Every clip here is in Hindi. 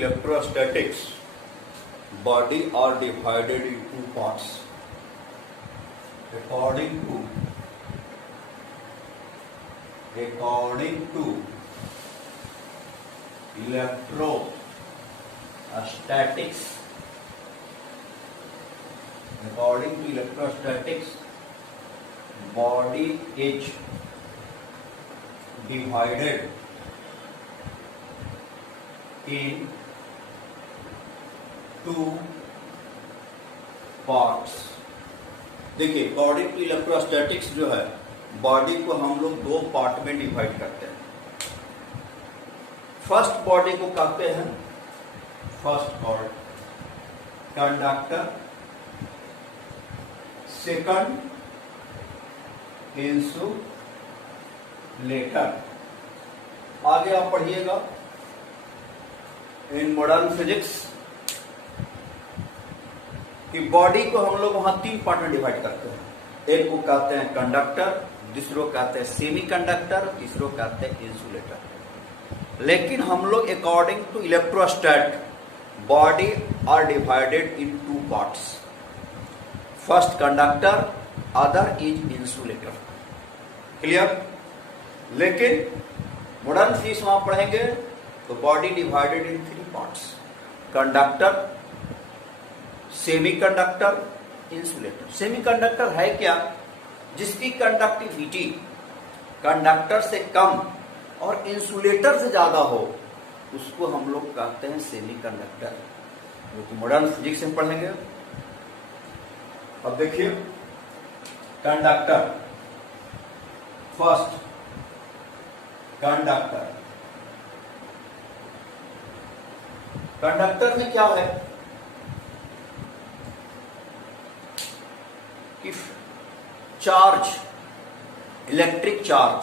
electrostatics, body are divided into parts. According to electrostatics, body is divided in two parts. देखिए, अकॉर्डिंग टू इलेक्ट्रोस्टैटिक्स जो है, बॉडी को हम लोग दो पार्ट में डिवाइड करते हैं. फर्स्ट बॉडी को कहते हैं कंडक्टर, सेकंड इंसुलेटर. आगे आप पढ़िएगा इन मॉडर्न फिजिक्स कि बॉडी को हम लोग वहां तीन पार्ट में डिवाइड करते हैं. एक को कहते हैं कंडक्टर, दूसरो कहते हैं सेमी कंडक्टर, तीसरो कहते हैं इंसुलेटर. लेकिन हम लोग according to electrostatic body are divided in two parts. First conductor, other is insulator. Clear? लेकिन मॉडर्न फिजिक्स में आप पढ़ेंगे तो body divided in three parts: conductor, semiconductor, insulator. Semiconductor है क्या? जिसकी कंडक्टिविटी कंडक्टर से कम और इंसुलेटर से ज्यादा हो, उसको हम लोग कहते हैं सेमीकंडक्टर, जो कि मॉडर्न फिजिक्स में पढ़ेंगे. अब देखिए कंडक्टर. फर्स्ट कंडक्टर में क्या है कि charge, electric charge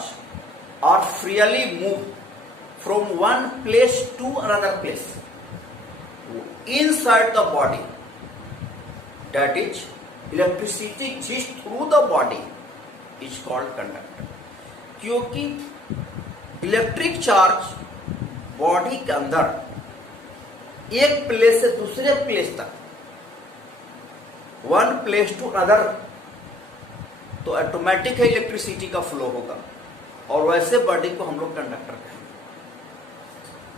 are freely move from one place to another place inside the body. That is electricity exist through the body is called conductor. क्योंकि इलेक्ट्रिक चार्ज बॉडी के अंदर एक प्लेस से दूसरे प्लेस तक, वन प्लेस टू अदर, तो ऑटोमेटिक है इलेक्ट्रिसिटी का फ्लो होगा, और वैसे बॉडी को हम लोग कंडक्टर कहेंगे.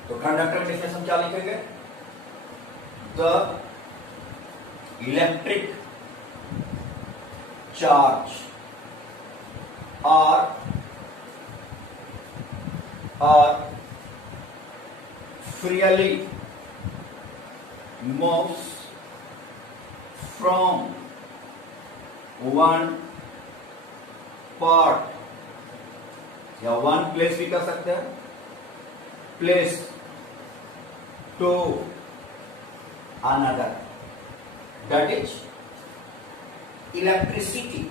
तो कंडक्टर कैसे समझा लिखेंगे? The electric charge are freely moves from one part या one place भी कर सकते हैं, place to another. That is electricity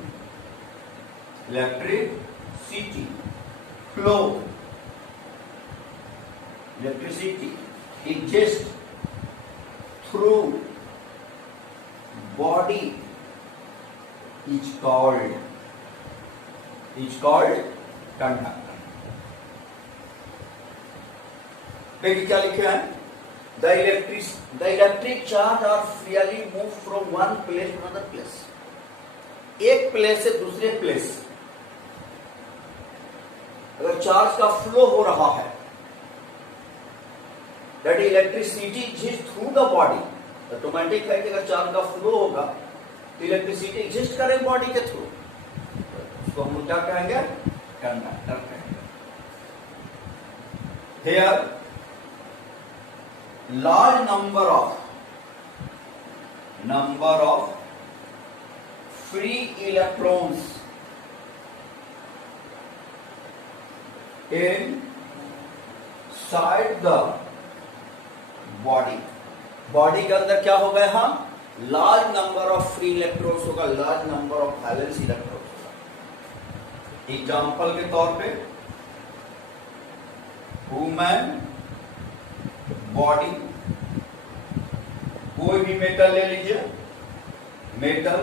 flow. Electricity exists through body is called conductor. देखिए क्या लिखे हैं? The electric charge are freely move from one place to another place. एक प्लेस से दूसरे प्लेस अगर चार्ज का फ्लो हो रहा है, that electricity exists through the body. Automatic है कि अगर चार्ज का फ्लो होगा तो इलेक्ट्रिसिटी एग्जिस्ट करेगी बॉडी के थ्रू, उसको हम क्या कहेंगे? कंडक्टर कहेंगे. Here large number of free electrons inside the body के अंदर क्या होगा? यहां large number of free electrons होगा, large number of valence electrons होगा. एग्जांपल के तौर पे ह्यूमन बॉडी, कोई भी मेटल ले लीजिए, metal,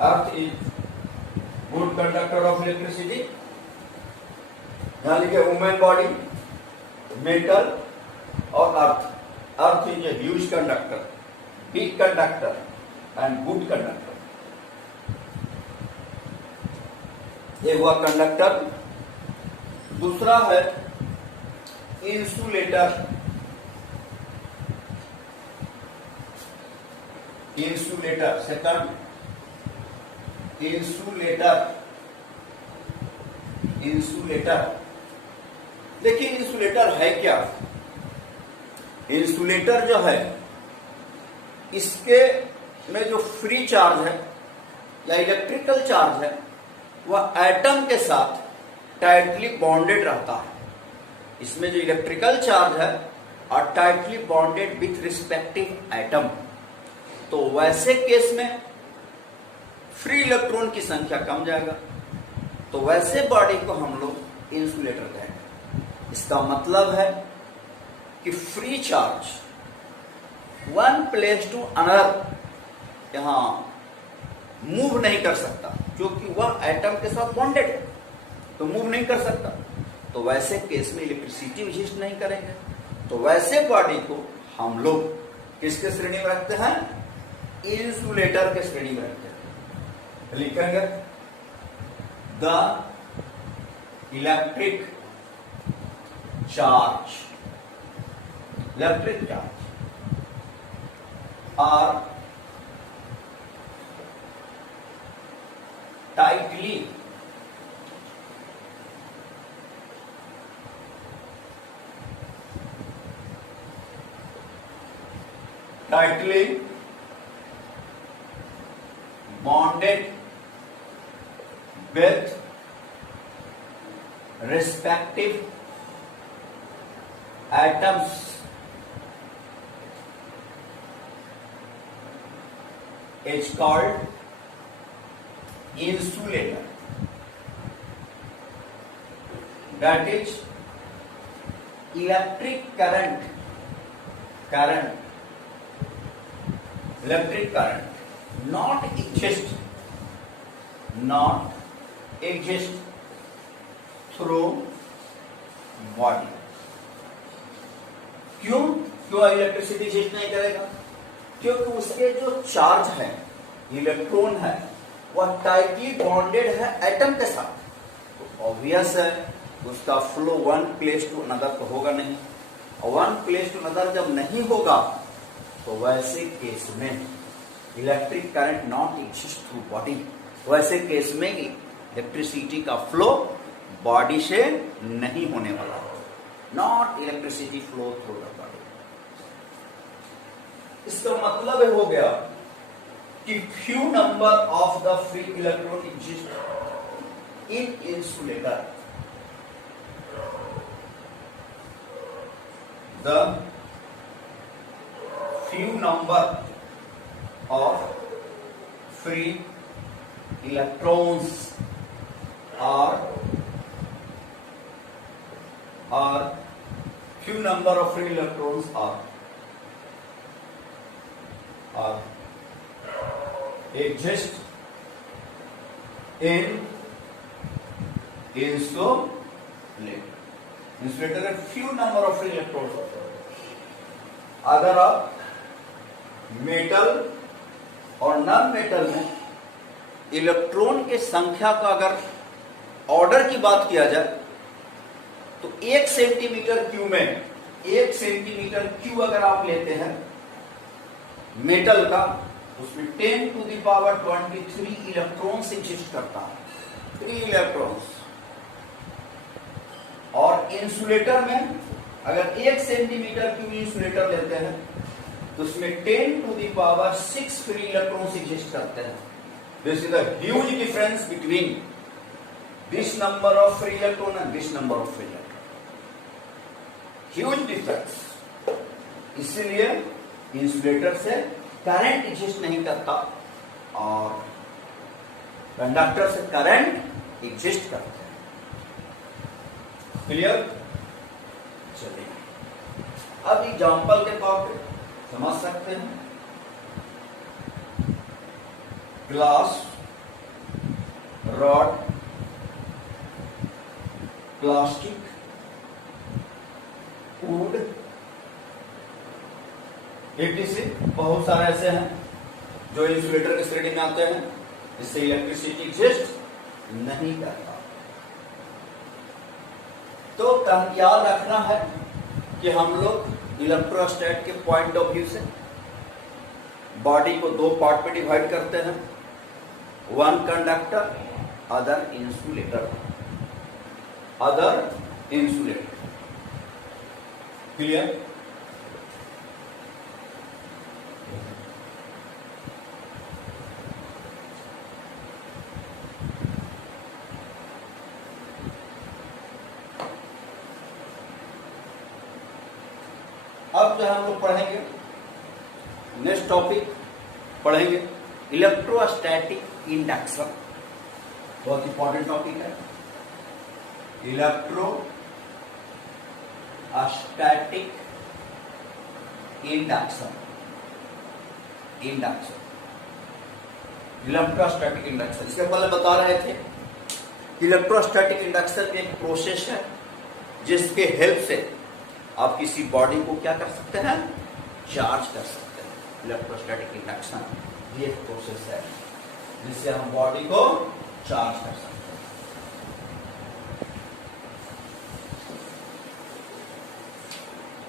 earth is good conductor of electricity. यहां लिखे वुमेन बॉडी, मेटल और earth. Earth is a huge conductor, big conductor and good conductor. ये हुआ कंडक्टर। दूसरा है insulator. Insulator second, insulator. Insulator देखिए इंसुलेटर है क्या। इंसुलेटर जो है इसके में जो फ्री चार्ज है या इलेक्ट्रिकल चार्ज है वह एटम के साथ टाइटली बॉन्डेड रहता है। इसमें जो इलेक्ट्रिकल चार्ज है और tightly bonded with respective atom. तो वैसे केस में फ्री इलेक्ट्रॉन की संख्या कम जाएगा, तो वैसे बॉडी को हम लोग इंसुलेटर कहेंगे। इसका मतलब है कि free charge one place to another यहां मूव नहीं कर सकता, क्योंकि वह एटम के साथ बॉन्डेड है, तो मूव नहीं कर सकता। तो वैसे केस में इलेक्ट्रिसिटी एग्जिस्ट नहीं करेंगे। तो वैसे बॉडी को हम लोग किसके श्रेणी में रखते हैं? इंसुलेटर के श्रेणी में रखते हैं। लिखेंगे the electric charge, electric charge are tightly bonded with respective atoms is called insulator. That is electric current, electric current not exist through body. क्यों इलेक्ट्रिसिटी एग्जिस्ट नहीं करेगा? क्योंकि उसके जो चार्ज है, इलेक्ट्रॉन है, वह टाइटली बॉन्डेड है एटम के साथ। तो ऑब्वियस है उसका flow one place to another तो होगा नहीं, और वन प्लेस टू अनदर जब नहीं होगा तो वैसे केस में electric current not exist through body. वैसे केस में इलेक्ट्रिसिटी का फ्लो बॉडी से नहीं होने वाला, not electricity flow through the body. इसका मतलब हो गया कि few number of the free electron exist in insulator. The few number of free electrons are few number of free electrons are exist in insulator. Insulator a few number of free electrons होते हैं। अगर आप मेटल और नॉन मेटल में इलेक्ट्रॉन के संख्या का अगर ऑर्डर की बात किया जाए तो 1 सेंटीमीटर क्यू में 1 सेंटीमीटर क्यू अगर आप लेते हैं मेटल का, उसमें 10 to the power 23 electrons exist करता है, 3 इलेक्ट्रॉन्स। और इंसुलेटर में अगर 1 सेंटीमीटर क्यूब इंसुलेटर लेते हैं तो उसमें 10 to the power 6 free electrons exist करते हैं। This is a huge difference between this number of free electron and this number of free electron, huge difference. इसलिए इंसुलेटर से करंट एग्जिस्ट नहीं करता और कंडक्टर से करंट एग्जिस्ट करता है। क्लियर? चलिए अब एग्जांपल के तौर पे समझ सकते हैं। Glass rod plastic, would, etc बहुत सारे ऐसे हैं जो इंसुलेटर की श्रेणी में आते हैं, इससे इलेक्ट्रिसिटी एग्जिस्ट नहीं करता। तो याद रखना है कि हम लोग इलेक्ट्रोस्टैट के पॉइंट ऑफ व्यू से बॉडी को दो पार्ट में डिवाइड करते हैं, one conductor, other insulator, clear? अब जो हम लोग पढ़ेंगे, नेक्स्ट टॉपिक पढ़ेंगे इलेक्ट्रोस्टैटिक इंडक्शन। बहुत इंपॉर्टेंट टॉपिक है इलेक्ट्रोस्टैटिक इंडक्शन। इलेक्ट्रोस्टैटिक इंडक्शन, इसके पहले बता रहे थे इलेक्ट्रोस्टैटिक इंडक्शन एक प्रोसेस है जिसके हेल्प से आप किसी बॉडी को क्या कर सकते हैं, चार्ज कर सकते हैं। इलेक्ट्रोस्टैटिक इंडक्शन ये एक प्रोसेस है जिससे हम बॉडी को चार्ज कर सकते हैं।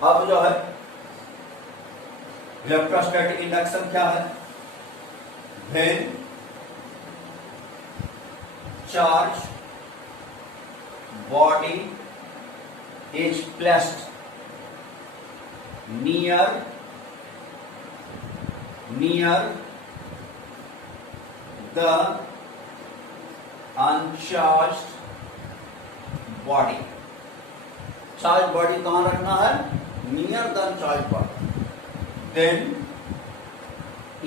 अब जो है इलेक्ट्रोस्टैटिक इंडक्शन क्या है? When charge body is placed near the uncharged body। Charge body कहां रखना है? Near the uncharged body. Than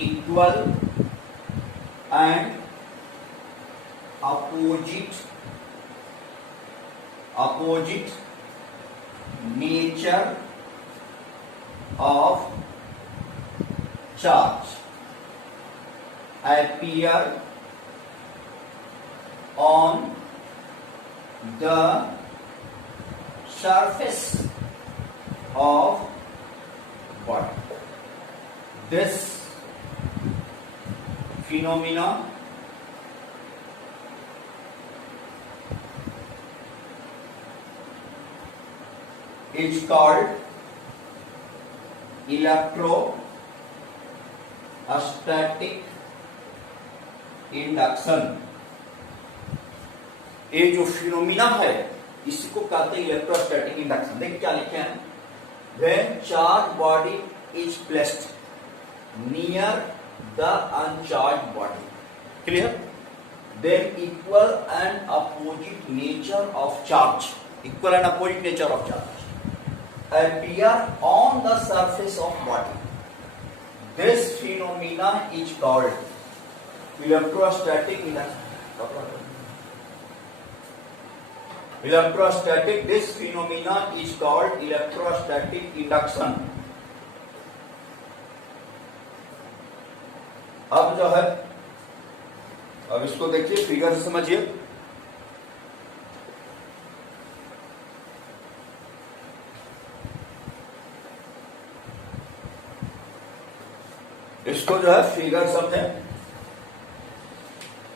equal and opposite nature of charge appear on the surface of body। This phenomena is called electrostatic induction। ये जो फिनोमिना है इसको कहते हैं इलेक्ट्रोस्टैटिक इंडक्शन। देखिए क्या लिखे हैं, when charged body is placed near the uncharged body, clear? Then equal and opposite nature of charge, equal and opposite nature of charge appear on the surface of body। This phenomena is called electrostatic induction। This phenomena is called electrostatic induction। अब जो है, अब इसको देखिए, फिगर से समझिए। इसको जो है फिगर समझे,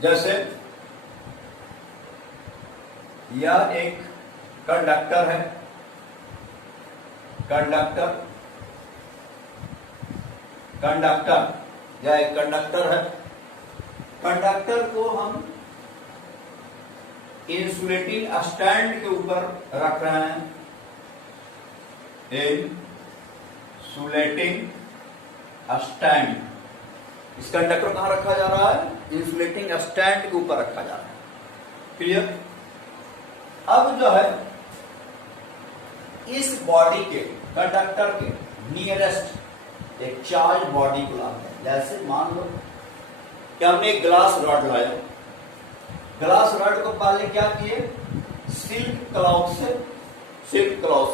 जैसे यह एक कंडक्टर है, कंडक्टर यह एक कंडक्टर है। कंडक्टर को हम इंसुलेटिंग स्टैंड के ऊपर रख रहे हैं, इंसुलेटिंग स्टैंड। इस कंडक्टर कहां रखा जा रहा है? इंसुलेटिंग स्टैंड के ऊपर रखा जा रहा है, क्लियर? अब जो है इस बॉडी के, कंडक्टर के नियरेस्ट एक चार्ज बॉडी को लाते हैं। जैसे मान लो कि हमने एक ग्लास रॉड लाया, ग्लास रॉड को पहले क्या किए, सिल्क क्लॉथ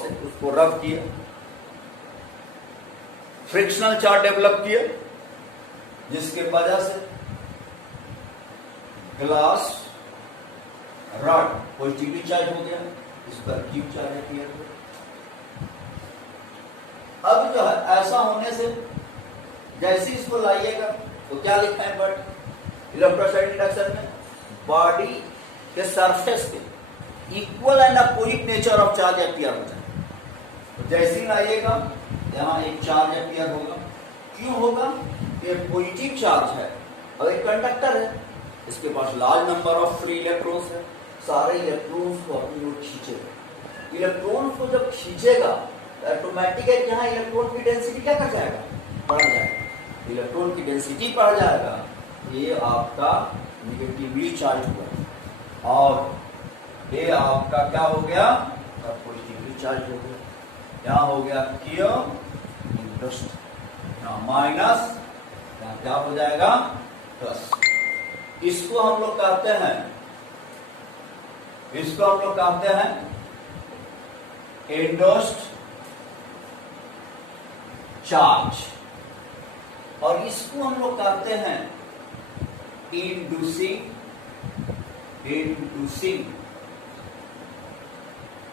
से उसको रब किया, फ्रिक्शनल चार्ज डेवलप किए, जिसके वजह से ग्लास रॉड पॉजिटिवली चार्ज हो गया, इस पर क्यू चार्ज अपीयर हुआ। अब जो है ऐसा होने से जैसे इसको लाइएगा तो क्या लिखा है बट इलेक्ट्रोस्टैटिक इंडक्शन में बॉडी के सरफेस पे equal and opposite nature of charge appear होता है। तो जैसे ही लाइएगा यहाँ एक चार्ज अपीयर होगा। क्यों होगा? ये पॉजिटिव चार्ज है और एक कंडक्टर है, इसके पास large number of free electrons है, सारे इलेक्ट्रॉन्स को अपनी ओर खींचेगा। इलेक्ट्रॉन को जब खींचेगा तो ऑटोमेटिक है कि यहाँ इलेक्ट्रॉन की डेंसिटी क्या कर जाएगा? बढ़ जाएगा। इलेक्ट्रॉन की डेंसिटी बढ़ जाएगा, ये आपका निगेटिवली चार्ज हुआ और ये आपका क्या हो गया? पॉजिटिवली चार्ज हो गया। यहाँ हो गया क्यू इंडस्ट, यहाँ माइनस, यहाँ क्या हो जाएगा? प्लस। इसको हम लोग कहते हैं, इसको हम लोग कहते हैं एंडोस्ट चार्ज और इसको हम लोग कहते हैं inducing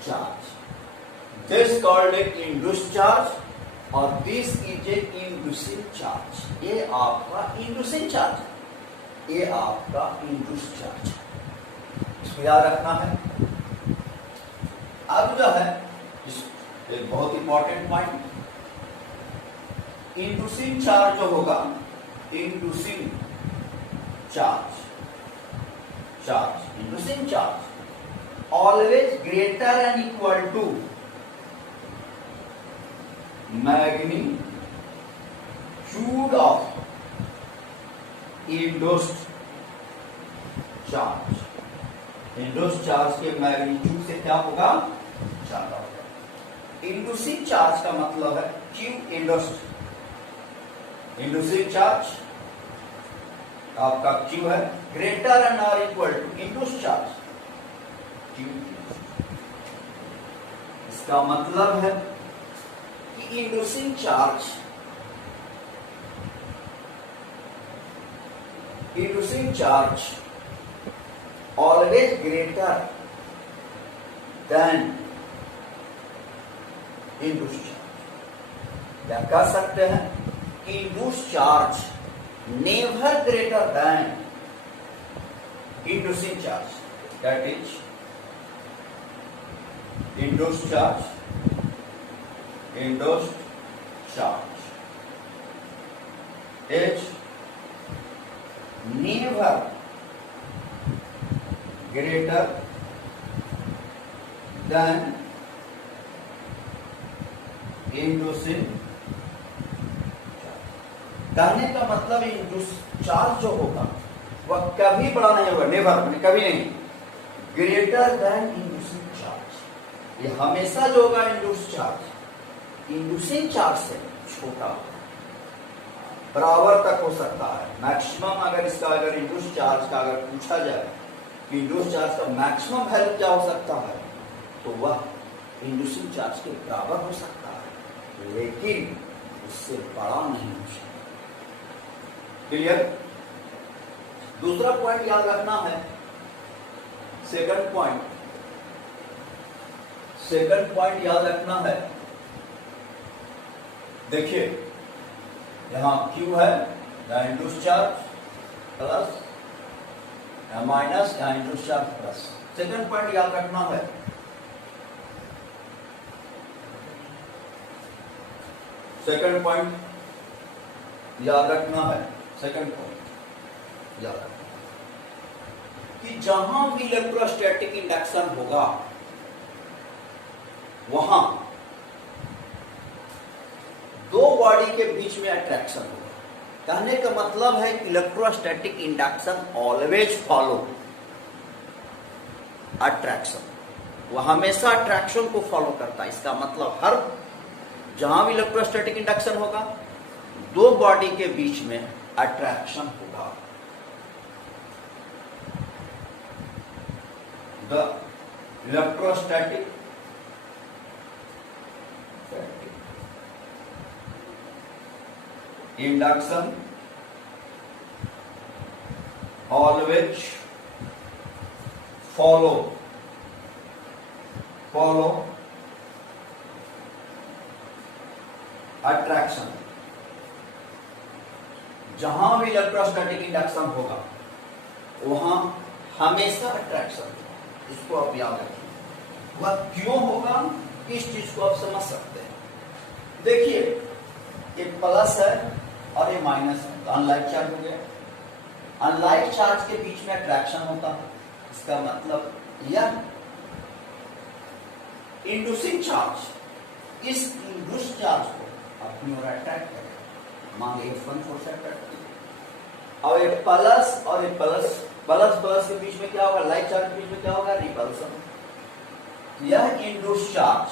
charge. This called a induced charge और this is a inducing charge. ये आपका इंड्यूसिंग चार्ज, ये आपका इंड्यूस्ड चार्ज, इसको याद रखना है। अब जो है एक बहुत इंपॉर्टेंट पॉइंट, इंड्यूसिंग चार्ज जो होगा, inducing inducing charge always greater and equal to magnitude of induced charge. Induced charge के मैग्नीट्यूड से क्या होगा? ज्यादा होगा। इंड्यूसिंग चार्ज का मतलब है क्यू इंड्यूस्ड। इंड्यूसिंग चार्ज आपका क्यू है greater and or equal to induced charge Q. इसका मतलब है कि inducing charge always greater than induced charge. क्या कह सकते हैं? Induced charge never greater than inducing charge. That is induced charge is never greater than inducing कहने का मतलब इंड्यूस चार्ज जो होगा वह कभी बड़ा नहीं होगा, नेवर, कभी नहीं, ग्रेटर देन इंड्यूसिंग चार्ज। ये हमेशा जो होगा इंड्यूस चार्ज इंड्यूसिंग चार्ज से छोटा होगा, बराबर तक हो सकता है। मैक्सिमम अगर इसका अगर इंड्यूस चार्ज का अगर पूछा जाए कि इंड्यूस चार्ज का मैक्सिमम वैल्यू क्या हो सकता है, तो वह इंड्यूसिंग चार्ज के बराबर हो सकता है, लेकिन उससे बड़ा नहीं हो सकता। क्लियर? दूसरा पॉइंट याद रखना है, सेकंड पॉइंट याद रखना है। देखिए यहां Q है, यहां इंड्यूस चार्ज प्लस, यहां माइनस, यहां induce charge plus. Second point याद रखना है, सेकंड पॉइंट याद रखना कि जहां भी इलेक्ट्रोस्टैटिक इंडक्शन होगा वहां दो बॉडी के बीच में अट्रैक्शन होगा। कहने का मतलब है कि electrostatic induction always follow attraction, वह हमेशा अट्रैक्शन को फॉलो करता है। इसका मतलब हर जहां भी इलेक्ट्रोस्टैटिक इंडक्शन होगा दो बॉडी के बीच में अट्रैक्शन होगा। The electrostatic induction always follow follow attraction। जहां भी इलेक्ट्रोस्टैटिक इंडक्शन होगा वहां हमेशा अट्रैक्शन होगा। इसको आप याद रखिए। वह क्यों होगा इस चीज को आप समझ सकते हैं। देखिए ये प्लस है और ये माइनस है, तो अनलाइक चार्ज हो गया। अनलाइक चार्ज के बीच में अट्रैक्शन होता है, इसका मतलब यह इंड्यूसिंग चार्ज इस इंड्यूस चार्ज को अपनी ओर अट्रैक्ट करेगा। मान लीजिए F1 फोर्स अट्रैक्ट करेगा। अब ये प्लस और ये प्लस प्लस के बीच में क्या होगा, लाइक चार्ज के बीच में क्या होगा, रिपल्सन। यह इंड्यूस चार्ज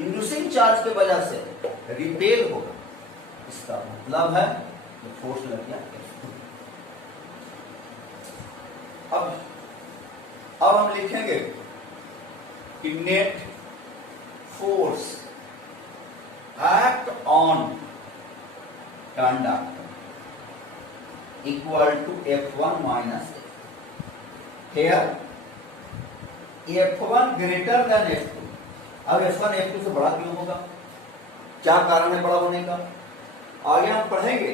इंड्यूसिंग चार्ज की वजह से रिपेल होगा। इसका मतलब है कि फोर्स लग गया। अब हम लिखेंगे कि net force act on conductor equal to F1 minus here F1 greater than F2। अब F1 F2 से बड़ा क्यों होगा, क्या कारण है बड़ा होने का। आगे हम पढ़ेंगे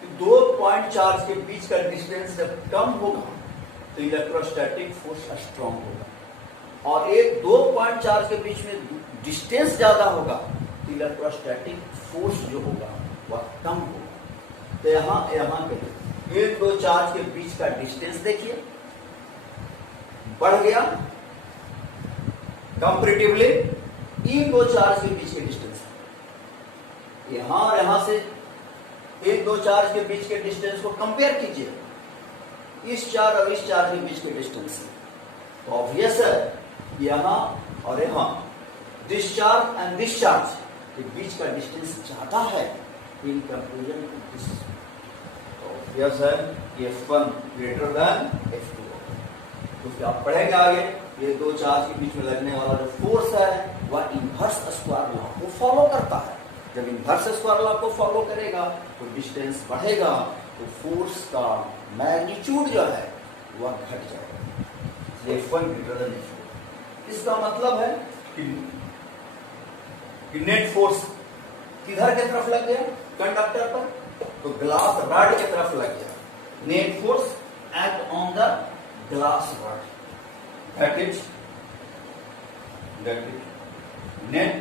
कि दो पॉइंट चार्ज के बीच का डिस्टेंस जब कम होगा तो इलेक्ट्रोस्टैटिक फोर्स स्ट्रांग होगा, और एक दो पॉइंट चार्ज के बीच में डिस्टेंस ज्यादा होगा तो इलेक्ट्रोस्टैटिक फोर्स जो होगा वह कम होगा। तो यहां पे एक दो चार्ज के बीच का डिस्टेंस देखिए बढ़ गया कंपैरेटिवली इन दो चार्ज के बीच के डिस्टेंस। यहां और यहां से एक दो चार्ज के बीच के डिस्टेंस को कंपेयर कीजिए इस चार्ज और इस चार्ज के बीच के डिस्टेंस से, तो ऑब्वियस है यहां और यहां डिस्चार्ज एंड डिस्चार्ज के बीच का डिस्टेंस ज्यादा है। इन कंक्लूजन तो ऑब्वियस है कि F1 ग्रेटर देन F2। उसके आप पढ़ेंगे आगे ये दो चार्ज के बीच में लगने वाला जो फोर्स है वह इनवर्स स्क्वायर लॉ को फॉलो करता है। जब इनवर्स स्क्वायर लॉ को फॉलो करेगा तो डिस्टेंस बढ़ेगा, तो फोर्स का मैग्नीट्यूड जो है वह घट जाएगा। F1 greater than F2। इसका मतलब है कि नेट फोर्स किधर के तरफ लग गया, कंडक्टर पर, तो ग्लास रॉड की तरफ लग गया। Net force act on the glass rod, that is net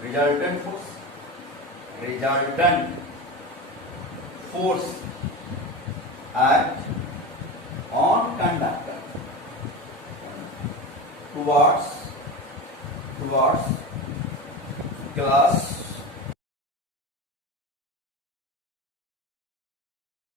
resultant force act on conductor towards glass